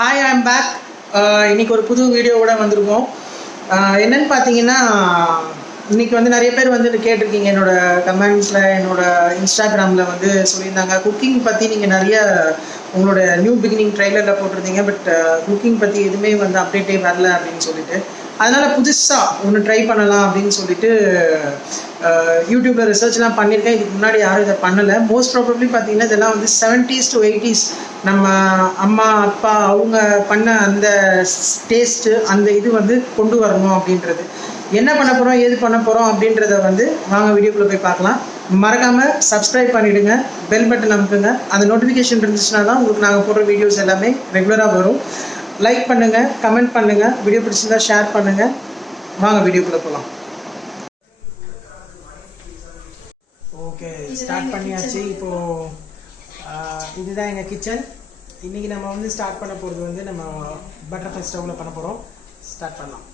Hi, I'm back. இன்னைக்கு ஒரு புது வீடியோவோட வந்திருக்கோம். என்னன்னு பார்த்தீங்கன்னா, இன்னைக்கு வந்து நிறைய பேர் வந்து கேட்டிருக்கீங்க என்னோட கமெண்ட்ஸில், என்னோட இன்ஸ்டாகிராமில் வந்து சொல்லியிருந்தாங்க குக்கிங் பற்றி நீங்கள் நிறைய உங்களோட நியூ பிகினிங் ட்ரெய்லரில் போட்டிருந்தீங்க. பட் குக்கிங் பற்றி எதுவுமே வந்து அப்டேட்டே வரல அப்படின்னு சொல்லிட்டு, அதனால் புதுசாக ஒன்று ட்ரை பண்ணலாம் அப்படின்னு சொல்லிட்டு யூடியூப்பில் ரிசர்ச்லாம் பண்ணியிருக்கேன். இதுக்கு முன்னாடி யாரும் இதை பண்ணலை. மோஸ்ட் ப்ராபப்ளி பார்த்தீங்கன்னா இதெல்லாம் வந்து 70s to 80s நம்ம அம்மா அப்பா அவங்க பண்ண அந்த டேஸ்ட்டு, அந்த இது வந்து கொண்டு வரணும் அப்படின்றது. என்ன பண்ண போகிறோம், ஏது பண்ண போகிறோம் அப்படின்றத வந்து வாங்க வீடியோக்குள்ளே போய் பார்க்கலாம். மறக்காமல் சப்ஸ்கிரைப் பண்ணிவிடுங்க, பெல் பட்டன் அமுக்குங்க. அந்த நோட்டிஃபிகேஷன் இருந்துச்சுன்னா தான் உங்களுக்கு நாங்கள் போடுற வீடியோஸ் எல்லாமே ரெகுலராக வரும். லைக் பண்ணுங்கள், கமெண்ட் பண்ணுங்கள், வீடியோ பிடிச்சிருந்தா ஷேர் பண்ணுங்கள். வாங்க வீடியோக்குள்ளே போகலாம். ஓகே, ஸ்டார்ட் பண்ணியாச்சு. இப்போது இதுதான் எங்கள் கிச்சன். இன்றைக்கி நம்ம வந்து ஸ்டார்ட் பண்ண போகிறது வந்து நம்ம பட்டர்ஃப்ளை ஸ்டவ்வில் பண்ண போகிறோம். ஸ்டார்ட் பண்ணலாம்.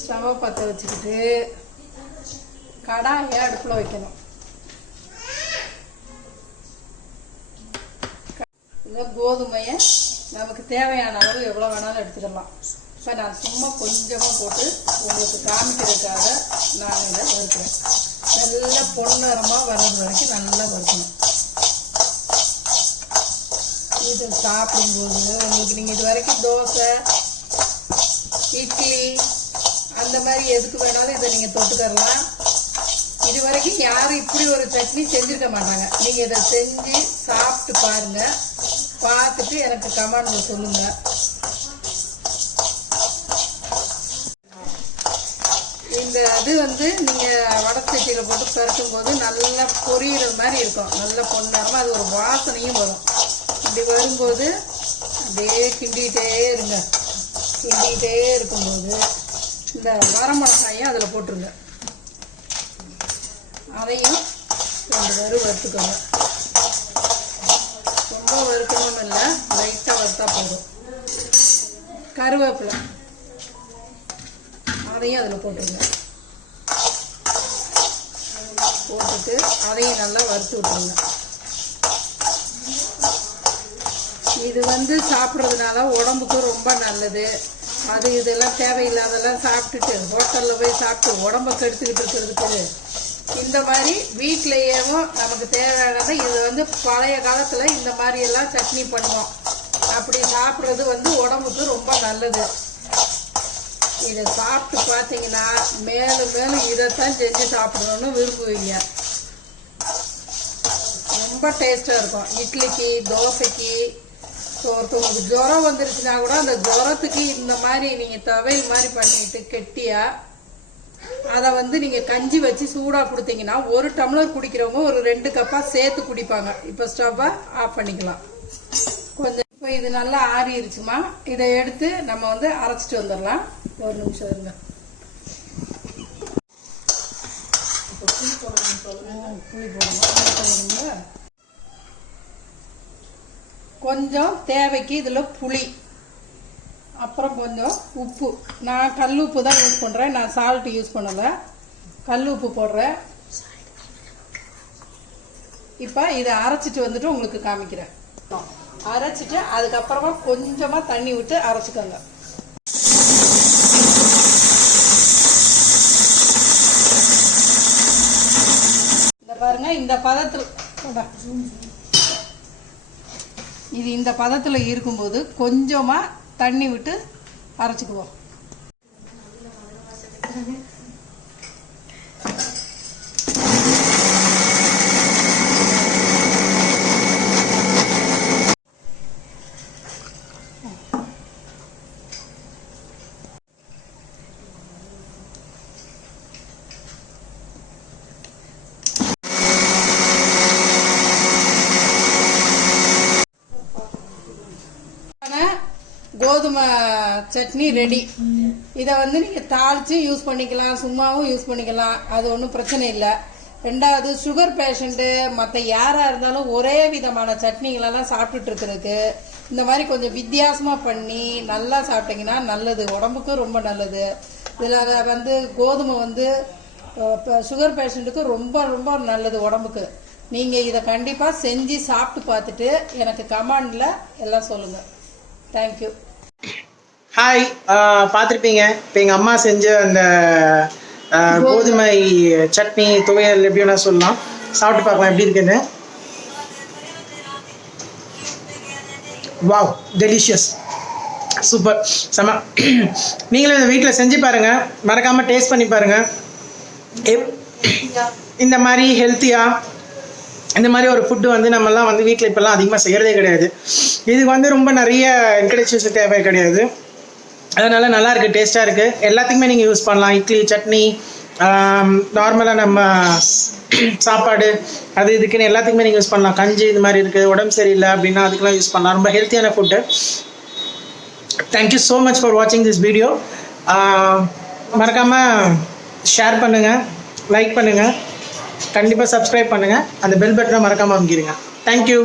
ஸ்டவ்வை பற்ற வச்சுக்கிட்டு கடாயை அடுப்பில் வைக்கணும். இந்த கோதுமையை நமக்கு தேவையான அளவு எவ்வளோ வேணாலும் எடுத்துக்கலாம். இப்போ நான் சும்மா கொஞ்சமாக போட்டு உங்களுக்கு காமிக்கிறதுக்காக நான் இதை வறுக்கிறேன். நல்லா பொன்னிறமாக வர்றது வரைக்கும் நல்லா வறுக்கணும். இது சாப்பிடும்போது உங்களுக்கு நீங்கள் இது வரைக்கும் தோசை, இட்லி அந்த மாதிரி எதுக்கு வேணாலும் இதை நீங்கள் தொட்டுக்கரலாம். இது வரைக்கும் யாரும் இப்படி ஒரு சட்னி செஞ்சுருக்க மாட்டாங்க. நீங்கள் இதை செஞ்சு சாப்பிட்டு பாருங்கள். பார்த்துட்டு எனக்கு கமெண்ட்ல சொல்லுங்கள். இந்த இது வந்து நீங்கள் வடச்சட்டியில் போட்டு பறக்கும் போது நல்லா பொரியிற மாதிரி இருக்கும். நல்ல பொன்னரமாக அது ஒரு வாசனையும் வரும். இப்படி வரும்போது அப்படியே கிண்டிகிட்டே இருங்க. கிண்டிகிட்டே இருக்கும்போது இந்த வரமிளகாயும் அதில் போட்டுருங்க. அதையும் 2 வறு வறுத்துக்கோங்க. ரொம்ப வறுக்கணும்னு இல்லை, லைட்டாக வறுத்தா போதும். கருவேப்பிலை அதையும் அதில் போட்டுருங்க. போட்டுட்டு அதையும் நல்லா வறுத்து விட்டுருங்க. இது வந்து சாப்பிட்றதுனால உடம்புக்கு ரொம்ப நல்லது. அது இதெல்லாம் தேவையில்லாதெல்லாம் சாப்பிட்டுட்டு ஹோட்டலில் போய் சாப்பிட்டு உடம்பை கெடுத்துக்கிட்டு இருக்கிறதுக்கு இந்த மாதிரி வீட்டிலையேவும் நமக்கு தேவையானதை இது வந்து பழைய காலத்தில் இந்த மாதிரியெல்லாம் சட்னி பண்ணுவோம். அப்படி சாப்பிட்றது வந்து உடம்புக்கு ரொம்ப நல்லது. இதை சாப்பிட்டு பார்த்தீங்கன்னா மேலும் மேலும் இதைத்தான் செஞ்சு சாப்பிடணும்னு விரும்புவீங்க. ரொம்ப டேஸ்ட்டாக இருக்கும். இட்லிக்கு, தோசைக்கு, ஒருத்தவங்களுக்கு ஜுரம் வந்துருச்சுன்னா கூட அந்த ஜுரத்துக்கு இந்த மாதிரி நீங்கள் துவையல் மாதிரி பண்ணிட்டு கெட்டியாக அதை வந்து நீங்கள் கஞ்சி வச்சு சூடாக கொடுத்தீங்கன்னா 1 டம்ளர் குடிக்கிறவங்க ஒரு 2 கப்பாக சேர்த்து குடிப்பாங்க. இப்போ ஸ்டவ்வை ஆஃப் பண்ணிக்கலாம். கொஞ்சம் இப்போ இது நல்லா ஆறிடுச்சுமா, இதை எடுத்து நம்ம வந்து அரைச்சிட்டு வந்துடலாம். ஒரு நிமிஷம் இருங்க. இப்போ புளி போடணும்னு சொல்லுங்கள். புளி போடணும். கொஞ்சம் தேவைக்கு இதில் புளி, அப்புறம் கொஞ்சம் உப்பு. நான் கல் உப்பு தான் யூஸ் பண்ணுறேன், நான் சால்ட் யூஸ் பண்ணலை. கல் உப்பு போடுறேன். இப்போ இதை அரைச்சிட்டு வந்துட்டு உங்களுக்கு காமிக்கிறேன். அரைச்சிட்டு அதுக்கப்புறமா கொஞ்சமாக தண்ணி விட்டு அரைச்சிக்கோங்க. இந்த பாருங்க, இந்த பதத்தில் இது இந்த பதத்தில் இருக்கும்போது கொஞ்சமாக தண்ணி விட்டு அரைச்சிக்குவோம். கோதுமை சட்னி ரெடி. இதை வந்து நீங்கள் தாளித்து யூஸ் பண்ணிக்கலாம், சும்மாவும் யூஸ் பண்ணிக்கலாம். அது ஒன்றும் பிரச்சனை இல்லை. ரெண்டாவது, சுகர் பேஷண்ட்டு மற்ற யாராக இருந்தாலும் ஒரே விதமான சட்னிகளெல்லாம் சாப்பிட்டுட்டு இருக்கிறதுக்கு இந்த மாதிரி கொஞ்சம் வித்தியாசமாக பண்ணி நல்லா சாப்பிட்டிங்கன்னா நல்லது, உடம்புக்கு ரொம்ப நல்லது. இதில் வந்து கோதுமை வந்து சுகர் பேஷண்ட்டுக்கு ரொம்ப ரொம்ப நல்லது உடம்புக்கு. நீங்கள் இதை கண்டிப்பாக செஞ்சு சாப்பிட்டு பார்த்துட்டு எனக்கு கமெண்டில் எல்லாம் சொல்லுங்கள். தேங்க்யூ. ஹாய், பார்த்துருப்பீங்க இப்போ எங்கள் அம்மா செஞ்ச அந்த கோதுமை சட்னி துவையல் எப்படி வேணா சொல்லலாம். சாப்பிட்டு பார்க்கலாம் எப்படி இருக்குன்னு. வாவ், டெலிஷியஸ், சூப்பர், செம. நீங்களும் இந்த வீட்டில் செஞ்சு பாருங்கள், மறக்காமல் டேஸ்ட் பண்ணி பாருங்கள். இந்த மாதிரி ஹெல்த்தியாக இந்த மாதிரி ஒரு ஃபுட்டு வந்து நம்மலாம் வந்து வீட்டில் இப்போல்லாம் அதிகமாக செய்கிறதே கிடையாது. இதுக்கு வந்து ரொம்ப நிறைய இன்க்ரீடியன்ஸ் தேவை கிடையாது. அதனால் நல்லா இருக்குது, டேஸ்ட்டாக இருக்குது. எல்லாத்துக்குமே நீங்கள் யூஸ் பண்ணலாம். இட்லி, சட்னி, நார்மலாக நம்ம சாப்பாடு அது இதுக்குன்னு எல்லாத்துக்குமே நீங்கள் யூஸ் பண்ணலாம். கஞ்சி இது மாதிரி இருக்குது, உடம்பு சரியில்லை அப்படின்னா அதுக்கெலாம் யூஸ் பண்ணலாம். ரொம்ப ஹெல்த்தியான food. Thank you so much for வாட்சிங் திஸ் வீடியோ. மறக்காமல் ஷேர் பண்ணுங்கள், லைக் பண்ணுங்கள், கண்டிப்பாக சப்ஸ்கிரைப் பண்ணுங்கள், அந்த பெல் பட்டனை மறக்காமல் அமுக்கிடுங்க. தேங்க்யூ.